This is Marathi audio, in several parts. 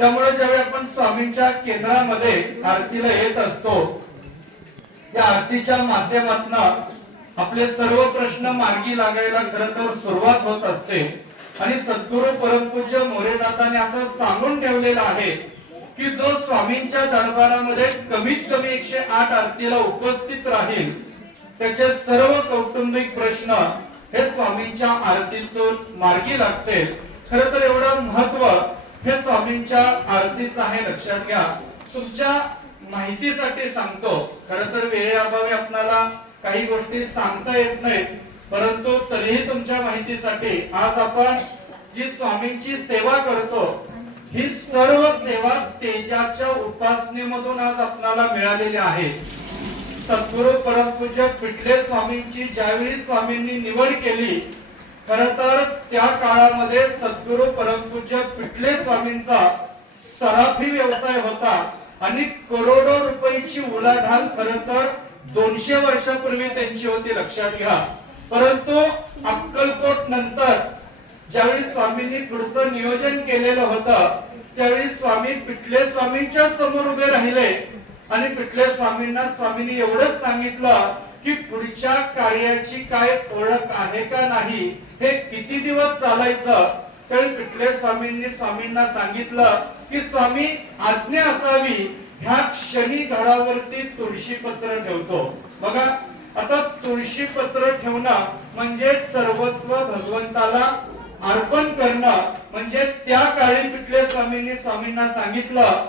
त्यामुळे ज्यावेळी आपण स्वामींच्या केंद्रामध्ये आरतीला येत असतो, या आरतीच्या माध्यमातून आपले सर्व प्रश्न मार्गी लागायला खरं तर सुरुवात होत असते। आणि सद्गुरू परमपूज्य मोरेदादांनी असं सांगून ठेवलेलं आहे की जो स्वामींच्या दरबारामध्ये कमीत कमी 108 आरतीला उपस्थित राहील त्याचे सर्व कौटुंबिक प्रश्न हे स्वामींच्या आरतीतून मार्गी लागते। खरं तर एवढं महत्व हे स्वामींच्या आरतीचं आहे, लक्षात घ्या। तुमच्या माहितीसाठी सांगतो, खरं तर वेळेअभावी आपल्याला काही गोष्टी सांगता येत नाहीत, परंतु तरीही तुमच्या माहितीसाठी आज आपण जी स्वामींची सेवा करतो ही सर्व सेवा तेजाच्या उपासनेमधून आज आपल्याला मिळालेली आहे। सद्गुरू परमपूज्य पिठले स्वामींची ज्यावेळी स्वामींनी निवड केली, खरं तर त्या काळामध्ये सद्गुरू परमपूज्य पिठले स्वामींचा सराफी व्यवसाय होता आणि करोडो रुपयाची उलाढाल खरं तर 200 वर्षापूर्वी त्यांची होती, लक्षात घ्या। परंतु अक्कलकोट नंतर ज्यावेळी स्वामींनी पुढचं नियोजन केलेलं होतं त्यावेळी स्वामी पिठले स्वामींच्या समोर उभे राहिले आणि पिठले स्वामींना स्वामींनी एवढंच सांगितलं की पुढच्या कार्याची काय ओळख आहे का नाही, हे किती दिवस चालायचं। त्यावेळी पिठले स्वामींनी स्वामींना सांगितलं की स्वामी आज्ञा असावी, ह्या क्षणी घरावरती तुळशी पत्र ठेवतो। बघा, आता तुळशी पत्र ठेवणं म्हणजे सर्वस्व भगवंताला अर्पण करणं। म्हणजे त्या काळी पिठले स्वामींनी स्वामींना सांगितलं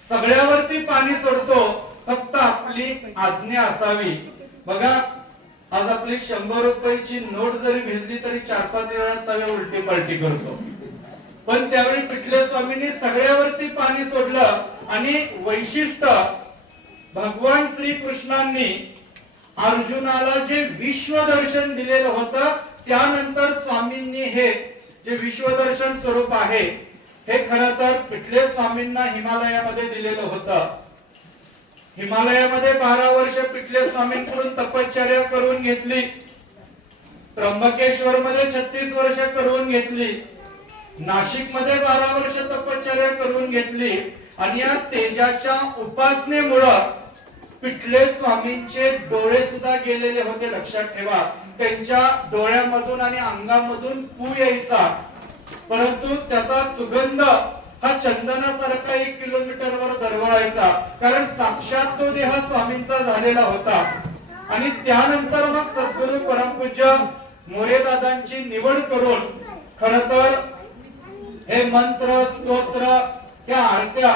सगळ्यावरती पाणी सोडतो, फक्त आपली आज्ञा असावी। बघा, आज आपली 100 रुपयाची नोट जरी भिजली तरी 4-5 वेळा तवे उलटी पलटी करतो, पण त्यावेळी पिठले स्वामींनी सगळ्यावरती पाणी सोडलं। आणि वैशिष्ट्य, भगवान श्री कृष्णांनी अर्जुनाला जे विश्वदर्शन दिलेलं होतं त्यानंतर स्वामींनी हे जे विश्वदर्शन स्वरूप आहे हे खरं तर पिठले स्वामींना हिमालयामध्ये दिलेलं होतं। हिमालयामध्ये 12 वर्ष पिठले स्वामींकडून तपश्चर्या करून घेतली, त्र्यंबकेश्वर मध्ये 36 वर्ष करून घेतली, नाशिक मध्ये 12 वर्ष तपश्चर्या करून घेतली। आणि या तेजाच्या उपासनेमुळे पिठले स्वामींचे डोळे सुद्धा गेलेले होते, लक्षात ठेवा। त्यांच्या डोळ्यामधून आणि अंगामधून पू यायचा, परंतु त्याचा सुगंध हा चंदनासारखा 1 किलोमीटरवर दरवळायचा, कारण साक्षात तो देह स्वामींचा झालेला होता। आणि त्यानंतर मग सद्गुरू परमपूज्य मोरेदादांची निवड करून खरं तर हे मंत्र स्तोत्र या आरत्या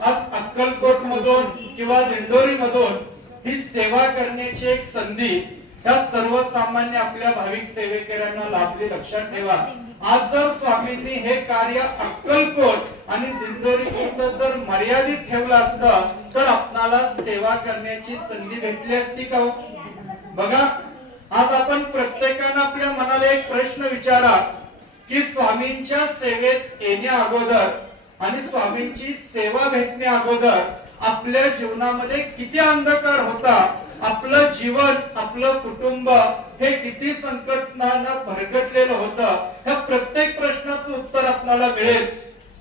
आज अक्कलकोट मधून किंवा दिंडोरी मधून ही सेवा करण्याची एक संधी ह्या सर्वसामान्य आपल्या भाविक सेवेकऱ्यांना लाभली, लक्षात ठेवा। आज जर स्वामींनी हे कार्य अक्कलकोट आणि दिंडोरी पुरतं जर मर्यादित ठेवलं असतं तर आपणाला सेवा करण्याची संधी भेटली असती का? बघा, आज आपण प्रत्येकानं आपल्या मनाला एक प्रश्न विचारा की स्वामींच्या सेवेत येण्या अगोदर आणि स्वामींची सेवा भेटण्या अगोदर आपल्या जीवनामध्ये किती अंधकार होता, आपलं जीवन आपलं कुटुंब हे किती संकटानं भरकटलेलं होतं, ह्या प्रत्येक प्रश्नाचं उत्तर आपल्याला मिळेल।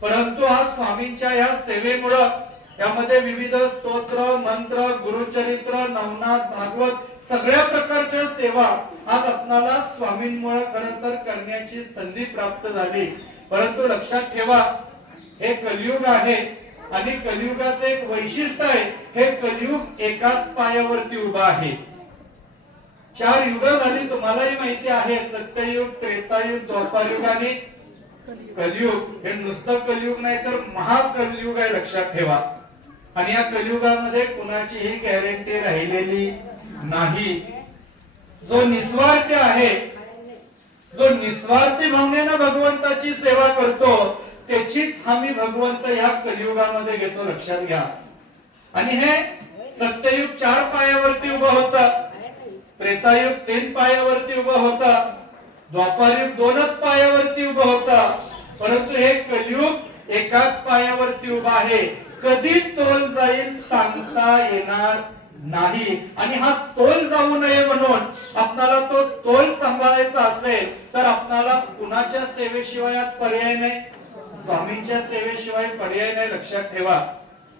परंतु आज स्वामींच्या या सेवेमुळे यामध्ये विविध स्तोत्र मंत्र गुरुचरित्र नवनाथ भागवत सगळ्या प्रकारच्या सेवा आज आपल्याला स्वामींमुळे खरं तर करण्याची संधी प्राप्त झाली। परंतु लक्षात ठेवा, हे कलियुग आहे आणि कलियुगाचे एक वैशिष्ट्य आहे, हे कलियुग एकाच पायावरती उभा आहे। 4 युग झाली, तुम्हालाही माहिती आहे, सत्ययुग त्रेतायुग द्वापारयुग आणि कलियुग। हे नुसतं कलियुग नाही तर महाकलियुग आहे, लक्षात ठेवा। आणि या कलियुगामध्ये कुणाचीही गॅरंटी राहिलेली नाही। जो निस्वार्थ आहे, जो निस्वार्थी भावनेनं भगवंताची सेवा करतो त्याचीच हमी भगवंत या कलियुगामध्ये घेतो, लक्षात घ्या। आणि हे सत्ययुग 4 पायावरती उभं होतं, त्रेतायुग 3 पायावरती उभं होतं, द्वापारयुग 2च पायावरती उभं होतं, परंतु हे कलियुग एकाच पायावरती उभा आहे। कधी तोल जाईल सांगता येणार नाही। आणि हा तोल जाऊ नये म्हणून आपल्याला तो तोल सांभाळायचा असेल तर आपल्याला कुणाच्या सेवेशिवाय पर्याय नाही, स्वामींच्या सेवेशिवाय पर्याय नाही, लक्षात ठेवा.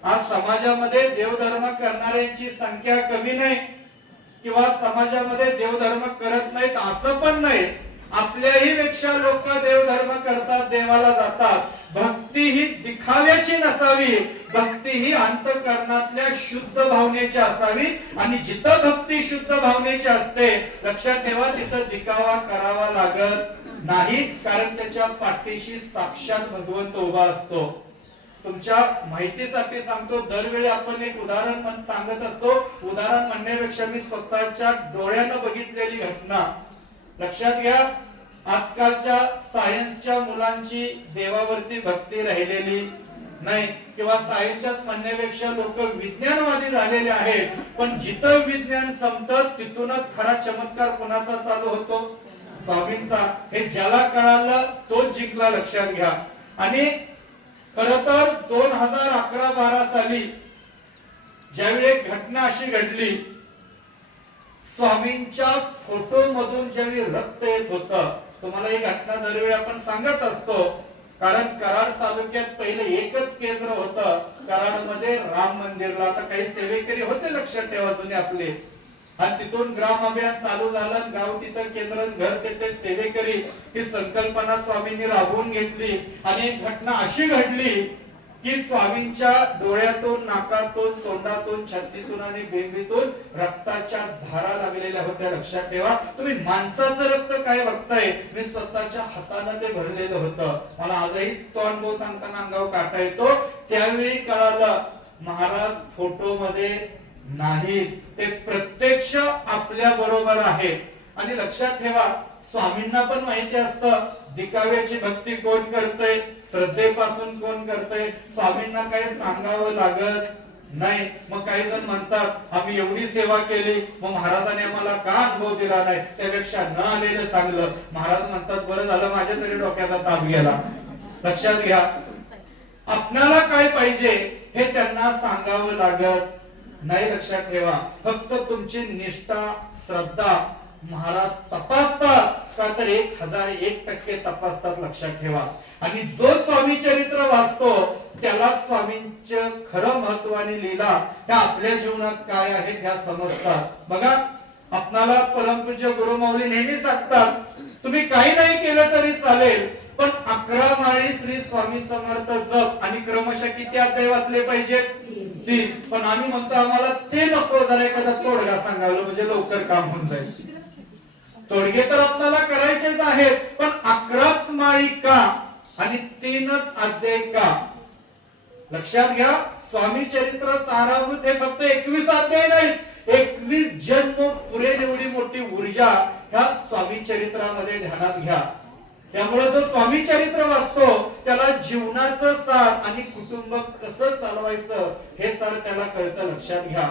आज समाजामध्ये देवधर्म करणाऱ्यांची संख्या कमी नाही किंवा समाजामध्ये देवधर्म करत नाहीत असं पण नाही. आपल्याही पेक्षा लोक देवधर्म करतात, देवाला जातात. भक्ती ही दिखाव्याची नसावी, भक्ती ही अंतःकरणातल्या शुद्ध भावनेची असावी. आणि जिथं भक्ती शुद्ध भावनेची असते, लक्षात ठेवा, तिथं दिखावा करावा लागत नाही, कारण त्याच्या पाठीशी साक्षात भगवंत उभा असतो. तुमच्या माहितीसाठी सांगतो, दरवेळी आपण एक उदाहरण सांगत असतो. उदाहरण म्हणण्यापेक्षा मी स्वतःच्या डोळ्यानं बघितलेली घटना लक्षात घ्या. आजकालच्या सायन्सच्या मुलांची देवावरती भक्ती राहिलेली नाही, किंवा सायन्सच्याच म्हणण्यापेक्षा लोक विज्ञानवादी झालेले आहेत. पण जिथं विज्ञान संपतं तिथूनच खरा चमत्कार कोणाचा चालू होतो? स्वामींचा. हे ज्याला कळालं तोच जिंकला, लक्षात घ्या. आणि खर तर 2011-12 साली ज्यावेळी एक घटना अशी घडली, स्वामींच्या फोटो मधून ज्यावेळी रक्त येत होतं. तुम्हाला ही घटना दरवेळी आपण सांगत असतो, कारण कराड तालुक्यात पहिले एकच केंद्र होतं कराडमध्ये, राम मंदिरला. आता काही सेवेकरी होते, लक्षात ठेवा, जुने आपले. आणि तिथून ग्राम अभियान चालू झालं, गाव तिथं केंद्र, घर तिथे सेवेकरी. ही संकल्पना स्वामींनी राबवून घेतली. आणि एक घटना अशी घडली की स्वामींच्या डोळ्यातून, नाकातून, तोंडातून, छातीतून आणि बेंबीतून रक्ताच्या धारा लागलेल्या होत्या. लक्षात ठेवा, तुम्ही माणसाचं रक्त काय बघताय, मी स्वतःच्या हाताने ते भरलेलं होतं. मला आजही तो अनुभव सांगताना अंगावर काटा येतो. त्यावेळी कळालं, महाराज फोटो मध्ये नाही, ते प्रत्यक्ष आपल्या बरोबर आहेत. आणि लक्षात ठेवा, स्वामींना पण माहिती असतं दिखाव्याची भक्ती कोण करतय, श्रद्धेपासून कोण करतय. स्वामींना काही सांगावं लागत नाही. मग काही जण म्हणतात, आम्ही एवढी सेवा केली, मग महाराजांनी आम्हाला का अनुभव दिला नाही, त्यापेक्षा न आलेलं चांगलं. महाराज म्हणतात, बरं झालं माझ्या तरी डोक्याचा ताप गेला. लक्षात घ्या, आपणाला काय पाहिजे हे त्यांना सांगावं लागत नाही. लक्षात ठेवा, फक्त तुमची निष्ठा, श्रद्धा महाराज तपासतात का, तर 1001% तपासतात. लक्षात ठेवा. आणि जो स्वामी चरित्र वाचतो त्याला स्वामींचं खरं महत्वाने लीला ह्या आपल्या जीवनात काय आहेत ह्या समजतात. बघा, आपणाला परमपूज्य गुरुमाऊली नेहमी सांगतात, तुम्ही काही नाही केलं तरी चालेल, पण 11 माळी श्री स्वामी समर्थ जप आणि क्रमशः किती अध्याय वाचले पाहिजेत? 3. पण आम्ही म्हणतो आम्हाला ते नको, जरा एखादा तोडगा सांगावलं म्हणजे लवकर काम होऊन जाईल. तोडगे तर आपल्याला करायचेच आहेत, पण 11च माळी का आणि 3च अध्याय का? लक्षात घ्या, स्वामी चरित्र सारामृत हे फक्त 21 अध्याय नाही, 21 जन्म पुरेल एवढी मोठी ऊर्जा ह्या स्वामी चरित्रामध्ये ध्यानात घ्या. त्यामुळे जो स्वामी चरित्र वाचतो त्याला जीवनाचं सार आणि कुटुंब कसं चालवायचं हे सार त्याला कळतं. लक्षात घ्या,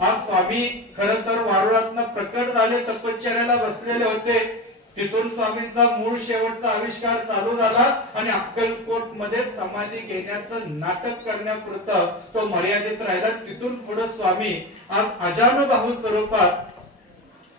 आज स्वामी खरं तर वारुळातनं प्रकट झाले, तपश्चर्याला बसलेले होते. तिथून स्वामींचा मूळ शेवटचा आविष्कार चालू झाला आणि अक्कलकोट मध्ये समाधी घेण्याचं नाटक करण्यापुरतं तो मर्यादित राहिला. तिथून पुढे स्वामी आज अजानुबाहू स्वरूपात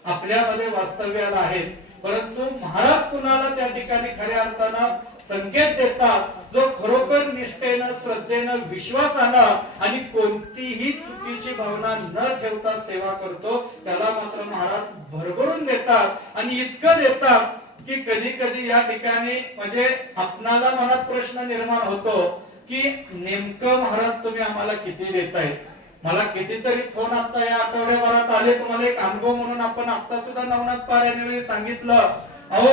आपल्यामध्ये वास्तव्याला आहेत. परंतु महाराज कुणाला त्या ठिकाणी खऱ्या अर्थानं संकेत देतात, जो खरोखर निष्ठेनं, श्रद्धेनं, विश्वासानं आणि कोणतीही चुकीची भावना न ठेवता सेवा करतो त्याला मात्र महाराज भरभरून देतात. आणि इतकं देतात की कधी कधी या ठिकाणी म्हणजे आपणाला मनात प्रश्न निर्माण होतो की नेमकं महाराज तुम्ही आम्हाला किती देताय. मला कितीतरी फोन आता या आठवड्याभरात आले. तुम्हाला एक अनुभव म्हणून आपण आता सुद्धा नवनाथ पारायणवेळी सांगितलं, अहो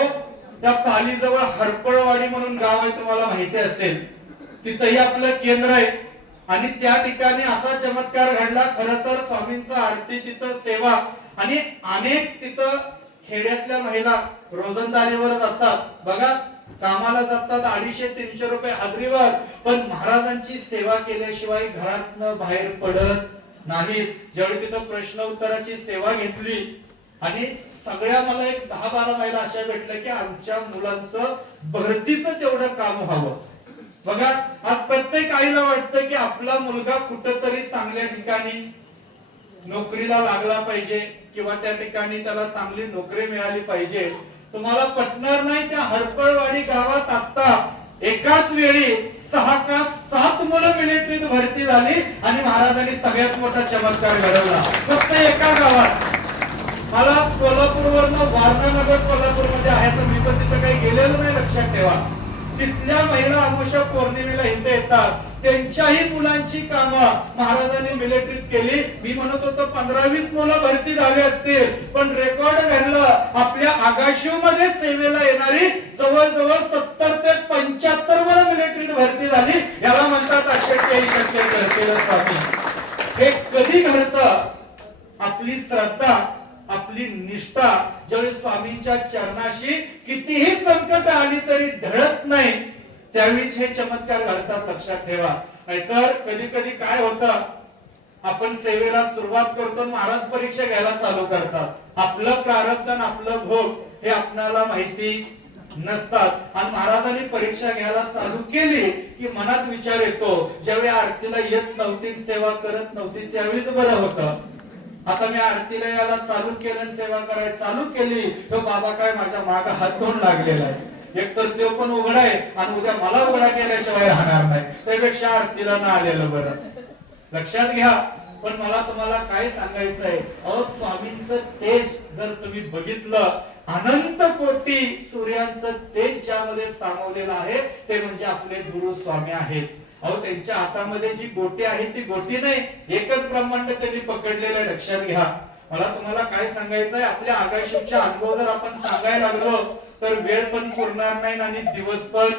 त्या पालीजवळ हरपळवाडी म्हणून गाव आहे, तुम्हाला माहिती असेल, तिथंही आपलं केंद्र आहे. आणि त्या ठिकाणी असा चमत्कार घडला, खरं तर स्वामींचा आरती तिथं सेवा आणि अनेक तिथं खेड्यातल्या महिला रोजंदारीवर जातात. बघा, कामाला जातात 250-300 रुपये हाजरीवर, पण महाराजांची सेवा केल्याशिवाय घरातनं बाहेर पडत नाहीत. ज्यावेळी तिथं प्रश्न उत्तराची सेवा घेतली आणि सगळ्या मला एक 10-12 महिला अशा भेटल्या की आमच्या मुलांचं भरतीचं तेवढं काम व्हावं. बघा, आज प्रत्येक आईला वाटतं की आपला मुलगा कुठंतरी चांगल्या ठिकाणी नोकरीला लागला पाहिजे किंवा त्या ठिकाणी त्याला चांगली नोकरी मिळाली पाहिजे. तुम्हाला पटणार नाही, त्या हरपळवाडी गावात आता एकाच वेळी 6 का 7 मुलं मिलिटरीत भरती झाली आणि महाराजांनी सगळ्यात मोठा चमत्कार घडवला फक्त एका गावात. मला कोल्हापूरवरनं वारणानगर कोल्हापूरमध्ये आहे तर मी पण तिथं काही गेलेलो नाही, लक्षात ठेवा. तिथल्या महिला अमावस्या पौर्णिमेला इथे येतात, त्यांच्याही मुलांची कामं महाराजांनी मिलिटरीत केली. मी म्हणत होतो 15-20 मुलं भरती झाली असतील, पण रेकॉर्ड घडलं आपल्या आगाशिव मध्ये सेवेला येणारी जवळजवळ 70 ते 75 मुलं मिलिटरीत भरती झाली. याला म्हणतात अशक्य शक्य करतील स्वामी. हे कधी घडतं? आपली श्रद्धा, आपली निष्ठा ज्यावेळी स्वामींच्या चरणाशी कितीही संकट आली तरी ढळत नाही, त्यावेळीच हे चमत्कार घडतात, लक्षात ठेवा. नाहीतर कधी कधी काय होतं, आपण सेवेला सुरुवात करतो, महाराज परीक्षा घ्यायला चालू करतात. आपलं प्रारब्ध आणि आपलं भोग हे आपल्याला माहिती नसतात आणि महाराजांनी परीक्षा घ्यायला चालू केली की मनात विचार येतो, ज्यावेळी आरतीला येत नव्हती, सेवा करत नव्हती, त्यावेळीच बरं होतं. आता मी आरतीला यायला चालू केलं, सेवा करायला चालू केली, तो बाबा काय माझ्या मागे हात धुवून लागलेला आहे. एकतर तो पण उघडा आहे आणि उद्या मला उघडा केल्याशिवाय राहणार नाही, त्यापेक्षा आरतीला न आलेलं बरं. लक्षात घ्या. पण मला तुम्हाला काय सांगायचंय, स्वामींचं तेज जर तुम्ही बघितलं, अनंत कोटी सूर्यांचं तेज ज्यामध्ये सामावलेलं आहे ते म्हणजे आपले गुरु स्वामी आहेत. त्यांच्या हातामध्ये जी गोटी आहे ती गोटी नाही, एकच ब्रह्मांड त्यांनी पकडलेलं आहे, लक्षात घ्या. मला तुम्हाला काय सांगायचंय, आपल्या आगाशीचा अनुभव जर आपण सांगायला लागलो तर वेळ पण पुरणार नाही आणि दिवस पण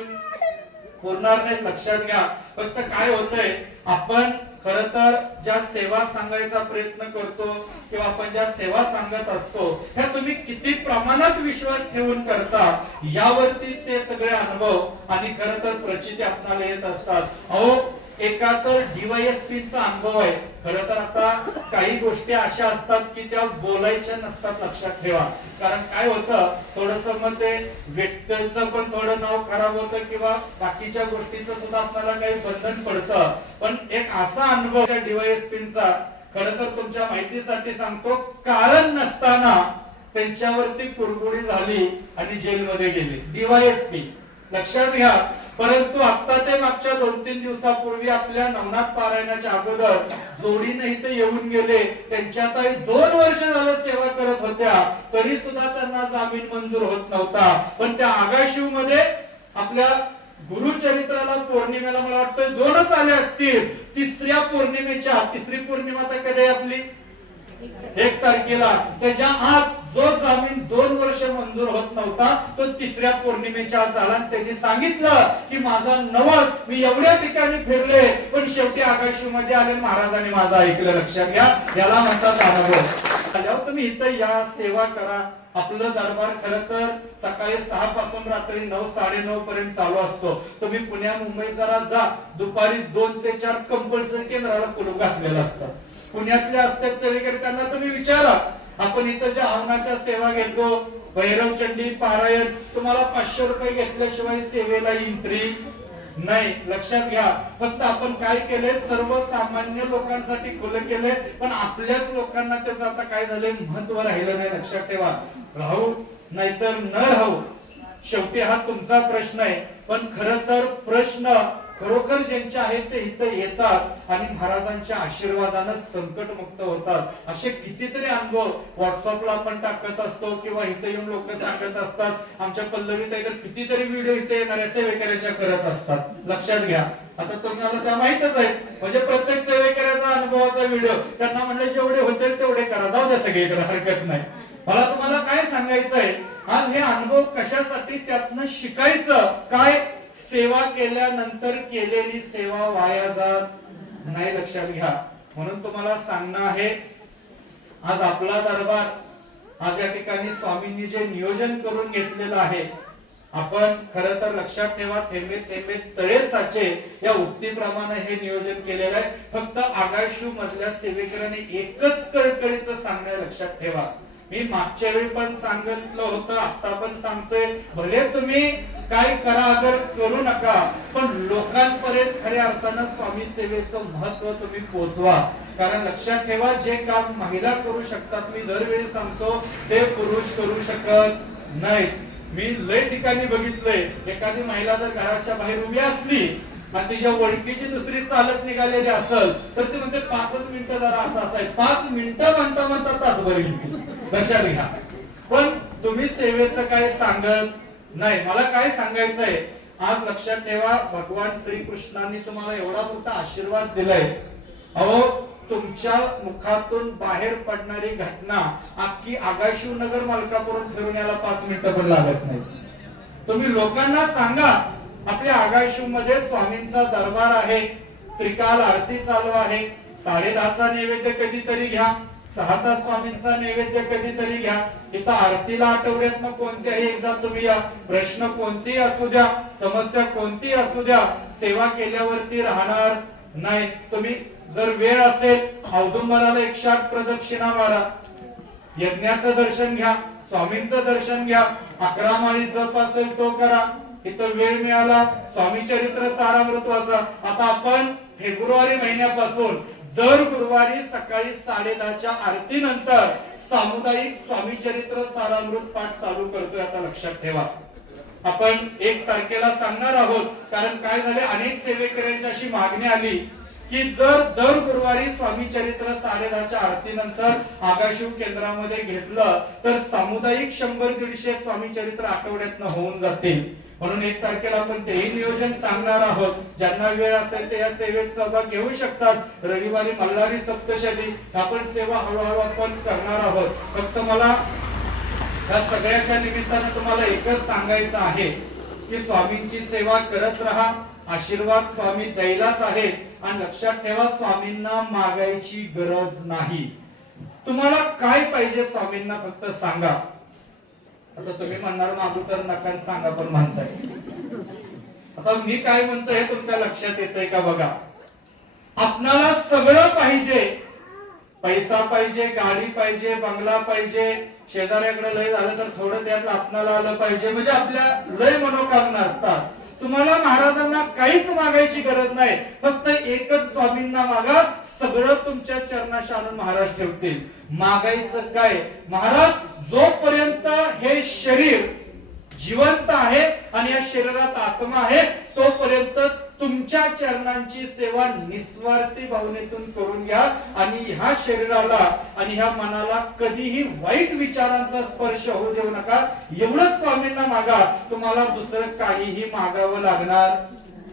पुरणार नाही, लक्षात घ्या. फक्त काय होतंय, आपण खर तर ज्या सेवा सांगायचा प्रयत्न करतो किंवा आपण ज्या सेवा सांगत असतो ह्या तुम्ही किती प्रमाणात विश्वास ठेवून करता यावरती ते सगळे अनुभव आणि खर तर प्रचिती आपल्याला येत असतात. एका तर DYSP चा अनुभव आहे. खरं तर आता काही गोष्टी अशा असतात की त्या बोलायच्या नसतात, लक्षात ठेवा. कारण काय होतं, थोडस मग ते व्यक्तीचं पण थोडं नाव खराब होतं किंवा बाकीच्या गोष्टीचं सुद्धा आपल्याला काही बंधन पडतं. पण एक असा अनुभव DYSP चा, खरं तर तुमच्या माहितीसाठी सांगतो, कारण नसताना त्यांच्यावरती कुरघोडी झाली आणि जेलमध्ये गेले DYSP, लक्षात घ्या. परंतु आता ते मागच्या 2-3 दिवसापूर्वी आपल्या नवनाथ पारायणाच्या अगोदर जोडीने इथे येऊन गेले. त्यांच्यातही 2 वर्ष झालं सेवा करत होत्या, तरी सुद्धा त्यांना जामीन मंजूर होत नव्हता. पण त्या आगाशिव मध्ये आपल्या गुरुचरित्राला पौर्णिमेला मला वाटतं 2च आले असतील. तिसऱ्या पौर्णिमेच्या, तिसरी पौर्णिमा तर कधी आपली 1 तारखेला, त्याच्या आत जो जामीन 2 वर्ष मंजूर होत नव्हता तो तिसऱ्या पौर्णिमेच्या आत झाला. त्यांनी सांगितलं की माझा नवस, मी एवढ्या ठिकाणी फिरले पण शेवटी आकाशी मध्ये आले, महाराजांनी माझं ऐकलं, लक्षात घ्या. याला म्हणतात अनुभव. तुम्ही इथं या, सेवा करा. आपलं दरबार खरं तर सकाळी 6 पासून रात्री 9-9:30 पर्यंत चालू असतो. तुम्ही पुण्या मुंबईत जरा जा, दुपारी 2 ते 4 कंपल्सरी केंद्राला कुलूप घातलेलं असतं. पुण्यातले असतात सेवेकरी, त्यांना तुम्ही विचारा. आपण इथं ज्या हवनाच्या सेवा घेतो, भैरवचंडी पारायण, तुम्हाला 500 रुपये घेतल्याशिवाय सेवेला एंट्री नाही, लक्षात घ्या. फक्त आपण काय केले, सर्वसामान्य लोकांसाठी खुलं केले, पण आपल्याच लोकांना त्याचं आता काय झालंय, महत्व राहिलं नाही, लक्षात ठेवा. राहू नाहीतर न राहू, शेवटी हा तुमचा प्रश्न आहे. पण खरं तर प्रश्न खरोखर ज्यांचे आहेत ते इथं येतात आणि महाराजांच्या आशीर्वादानं संकटमुक्त होतात. असे कितीतरी अनुभव व्हॉट्सअपला आपण टाकत असतो किंवा इथं येऊन लोक सांगत असतात. आमच्या पल्लवीत कितीतरी व्हिडिओ इथे येणाऱ्या सेवेकऱ्याच्या करत असतात, लक्षात घ्या. आता तुम्हाला त्या माहितच आहे, म्हणजे प्रत्येक सेवेकऱ्याचा अनुभवाचा व्हिडिओ त्यांना म्हणलं जेवढे होतील तेवढे करा, जाऊ द्या सगळीकडे, हरकत नाही. मला तुम्हाला काय सांगायचंय, आज हे अनुभव कशासाठी, त्यातनं शिकायचं काय, सेवा केल्यानंतर केलेली सेवा वाया जात नाही, लक्षात घ्या. म्हणून तुम्हाला सांगणं आहे, आज आपला दरबार, आज या ठिकाणी स्वामींनी जे नियोजन करून घेतलेलं आहे, आपण खरं तर लक्षात ठेवा, थेंबे थेंबे तळे साचे या उक्तीप्रमाणे हे नियोजन केलेलं आहे. फक्त आगाशू मधल्या सेवेकरांनी एकच कळकळीचं सांगणं लक्षात ठेवा. मी मागच्या वेळी पण सांगितलं होतं, आता पण सांगतोय, भले तुम्ही काय करा अगर करू नका, पण लोकांपर्यंत खऱ्या अर्थानं स्वामी सेवेचं महत्व तुम्ही पोहोचवा. कारण लक्षात ठेवा, जे काम महिला करू शकतात, मी दरवेळी सांगतो, ते पुरुष करू शकत नाहीत. मी लय ठिकाणी बघितलंय, एखादी महिला जर घराच्या बाहेर उभी असली आणि तिच्या ओळखीची दुसरी चालत निघालेली असेल तर ती म्हणते 5 मिनिटं जरा असं असाय, 5 मिनिटं म्हणता म्हणता तासभर येते. लक्षात घ्या. पण तुम्ही सेवेचं काय सांगत नाही. मला काय सांगायचंय, आज लक्षात ठेवा, भगवान श्रीकृष्णांनी तुम्हाला एवढा मोठा आशीर्वाद दिलाय. अहो, तुमच्या मुखातून बाहेर पडणारी घटना अख्खी आगाशिवनगर मलकापुरून फिरून यायला 5 मिनिटं पण लागत नाही. तुम्ही लोकांना सांगा, आपल्या आगाशिव मध्ये स्वामींचा दरबार आहे, त्रिकाल आरती चालू आहे, 10:30चा नैवेद्य कधीतरी घ्या, 6चा स्वामींचा नैवेद्य कधीतरी घ्या. इथं आरतीला आठवड्यातनं कोणत्याही एकदा तुम्ही या. प्रश्न कोणतेही असू द्या, समस्या कोणतीही असू द्या, सेवा केल्यावरती राहणार नाही. तुम्ही जर वेळ असेल, औदुंबराला 108 प्रदक्षिणा मारा, यज्ञाचं दर्शन घ्या, स्वामींचं दर्शन घ्या, 11 माळी जप असेल तो करा. इथं वेळ मिळाला, स्वामी चरित्र सारामृत वाचा. आता आपण फेब्रुवारी महिन्यापासून दर गुरुवारी सकाळी 10:30च्या आरतीनंतर सामुदायिक स्वामी चरित्र सारामृत पाठ चालू करतोय. आता लक्षात ठेवा, आपण 1 तारखेला सांगणार आहोत. कारण काय झाले, अनेक सेवेकऱ्यांची अशी मागणी आली की जर दर गुरुवारी स्वामी चरित्र 10:30च्या आरतीनंतर आगाशिव केंद्रामध्ये घेतलं तर सामुदायिक 100-150 स्वामी चरित्र आठवड्यातनं होऊन जातील. म्हणून 1 तारखेला आपण तेही नियोजन सांगणार आहोत. ज्यांना वेळ असेल ते या सेवेत सहभाग घेऊ शकतात. रविवारी मल्हारी सप्तशती आपण सेवा हळूहळू आपण करणार आहोत. फक्त मला या सगळ्याच्या निमित्तानं तुम्हाला एकच सांगायचं आहे की स्वामींची सेवा करत राहा. आशीर्वाद स्वामी द्यायलाच आहे. आणि लक्षात ठेवा, स्वामींना मागायची गरज नाही. तुम्हाला काय पाहिजे स्वामींना फक्त सांगा. आता तुम्ही म्हणणार मागू तर नका सांगा पण म्हणताय. आता मी काय म्हणतो हे तुमच्या लक्षात येतंय का बघा. आपणाला सगळं पाहिजे, पैसा पाहिजे, गाडी पाहिजे, बंगला पाहिजे, शेजाऱ्याकडे लय झालं तर थोडं त्यात आपणाला आलं पाहिजे, म्हणजे आपल्या लय मनोकामना असतात. तुम्हाला महाराजांना काहीच मागायची गरज नाही. फक्त एकच स्वामींना मागा, सगळं तुमच्या चरणाशी आणून महाराज ठेवतील. मागायचं काय, महाराज जोपर्यंत हे शरीर जिवंत आहे आणि या शरीरात आत्मा आहे तोपर्यंत तुमच्या चरणांची सेवा निस्वार्थी भावनेतून करून घ्या. आणि ह्या शरीराला आणि ह्या मनाला कधीही वाईट विचारांचा स्पर्श होऊ देऊ नका. एवढंच स्वामींना मागा, तुम्हाला दुसरं काहीही मागावं लागणार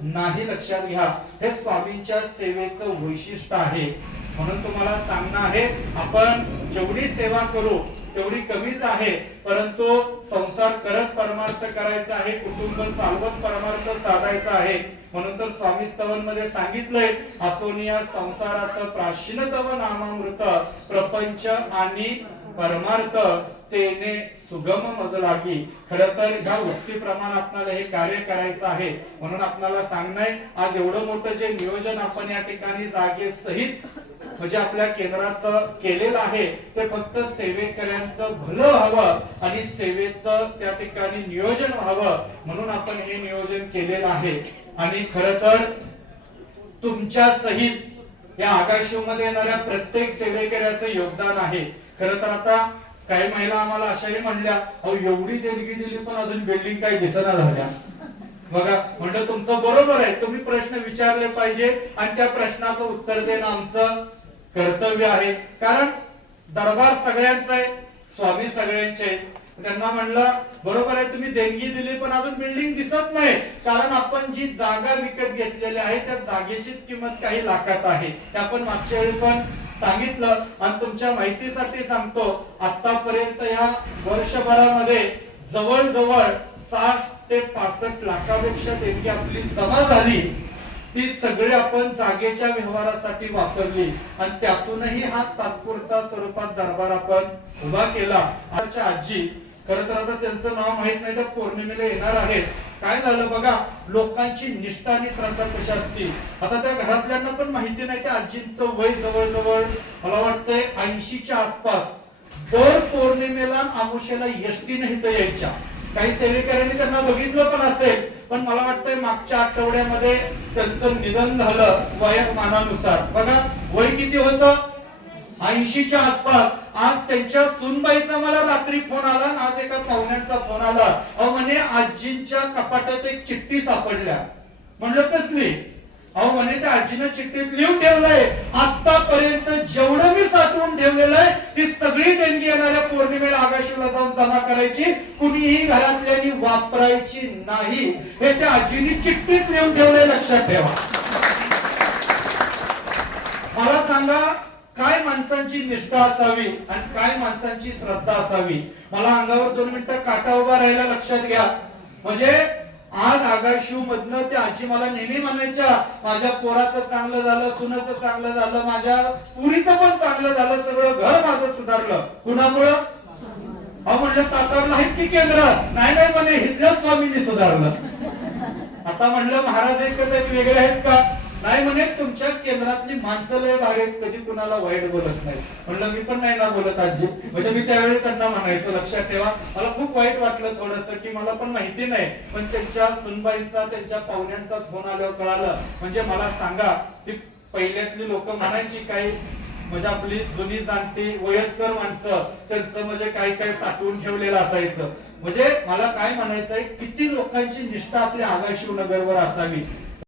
नाही. लक्षात घ्या, हे स्वामींच्या सेवेचं वैशिष्ट्य आहे. म्हणून तुम्हाला सांगणं आहे, आपण जेवढी सेवा करू तेवढी कमीच आहे. परंतु संसार करत परमार्थ करायचा आहे, कुटुंब चालवत परमार्थ साधायचा आहे. म्हणून तर स्वामी स्तवन मध्ये सांगितलंय, असोनिया संसारात प्राचीन तव नामामृत, प्रपंच आणि परमार्थ तेने सुगम मज लागी. खरं तर ह्या उक्ती प्रमाणात हे कार्य करायचं आहे. म्हणून आपल्याला सांगणंय, आज एवढं मोठं जे नियोजन आपण या ठिकाणी जागे सहित म्हणजे आपल्या केंद्राचं केलेलं आहे ते फक्त सेवेकऱ्यांचं भलं व्हावं आणि सेवेचं त्या ठिकाणी नियोजन व्हावं म्हणून आपण हे नियोजन केलेलं आहे. आणि खरं तर तुमच्या सहित या आगाशिव मध्ये येणाऱ्या प्रत्येक सेवेकऱ्याचं योगदान आहे. खरं तर आता काही महिला आम्हाला अशाही म्हणल्या, अहो एवढी देणगी दिली पण अजून बिल्डिंग काही दिसना झाल्या. बघा, म्हणजे तुमचं बरोबर आहे, तुम्ही प्रश्न विचारले पाहिजे आणि त्या प्रश्नाचं उत्तर देणं आमचं कर्तव्य आहे. कारण दरबार सगळ्यांचा आहे, स्वामी सगळ्यांचे आहेत. त्यांना म्हणलं बरोबर आहे, तुम्ही देणगी दिली पण अजून बिल्डिंग दिसत नाही. कारण आपण जी जागा विकत घेतलेली आहे त्या जागेचीच किंमत काही लाखात आहे. ते आपण मागच्या वेळी पण सांगितलं. आणि तुमच्या माहितीसाठी सांगतो, आतापर्यंत या वर्षभरामध्ये जवळजवळ 60 ते 65 लाखापेक्षा देणगी आपली जमा झाली. ती सगळी आपण जागेच्या व्यवहारासाठी वापरली आणि त्यातूनही हा तात्पुरता स्वरूपात दरबार आपण उभा केला. आजच्या आजी, खरं तर आता त्यांचं नाव माहित नाही, तर पौर्णिमेला येणार आहेत. काय झालं बघा, लोकांची निष्ठा आणि श्रद्धा कशी असते. आता त्या घरातल्यांना पण माहिती नाही, त्या आजींचं वय जवळजवळ मला वाटतंय 80च्या आसपास. दर पौर्णिमेला अमावस्येला एसटी नाही तर यायच्या. काही सेवेकऱ्यांनी त्यांना बघितलं पण असेल, पण मला वाटतंय मागच्या आठवड्यामध्ये त्यांचं निधन झालं वयोमानानुसार. बघा वय किती होतं, 80च्या आसपास. आज त्यांच्या सुनबाईचा मला रात्री फोन आला आणि आज एका पाहुण्यांचा फोन आला. अहो म्हणे आजींच्या कपाटात एक चिठ्ठी सापडल्या. म्हणलं कसली? अहो म्हणे त्या आजीनं चिठ्ठीत लिहून ठेवलंय, आतापर्यंत जेवढं मी साठवून ठेवलेलं आहे ती सगळी देणगी येणाऱ्या पौर्णिमेला आगाशीला जाऊन जमा करायची, कुणीही घरातल्यानी वापरायची नाही. हे त्या आजीनी चिठ्ठीत लिहून ठेवलंय, लक्षात ठेवा. मला सांगा काय माणसांची निष्ठा असावी आणि काय माणसांची श्रद्धा असावी. मला अंगावर 2 मिनिटं काटा उभा राहिला, लक्षात घ्या. म्हणजे आज आगाशिव मधनं त्या आजी मला नेहमी म्हणायच्या, माझ्या पोराचं चांगलं झालं, सुनाचं चांगलं झालं, माझ्या पुरीचं पण चांगलं झालं, सगळं घर माझं सुधारलं. कुणामुळं? अहो म्हणलं सातारला आहेत की केंद्र? नाही नाही म्हणे, इथल्या स्वामींनी सुधारलं. आता म्हणलं महाराज एकच वेगळे आहेत का? नाही म्हणे, तुमच्या केंद्रातली माणसं लय भारी आहेत, कधी कुणाला वाईट बोलत नाही. म्हणलं मी पण नाही ना बोलत आजी. म्हणजे मी त्यावेळी त्यांना म्हणायचं, लक्षात ठेवा. मला खूप वाईट वाटलं थोडंसं, की मला पण माहिती नाही, पण त्यांच्या सुनबाईंचा त्यांच्या पाहुण्यांचा फोन आल्यावर कळालं. म्हणजे मला सांगा, ती पहिल्यातली लोक म्हणायची काही, म्हणजे आपली जुनी जाणती वयस्कर माणसं, त्यांचं म्हणजे काही काही साठवून ठेवलेलं असायचं. म्हणजे मला काय म्हणायचंय, किती लोकांची निष्ठा आपल्या आगाशिव नगरवर असावी.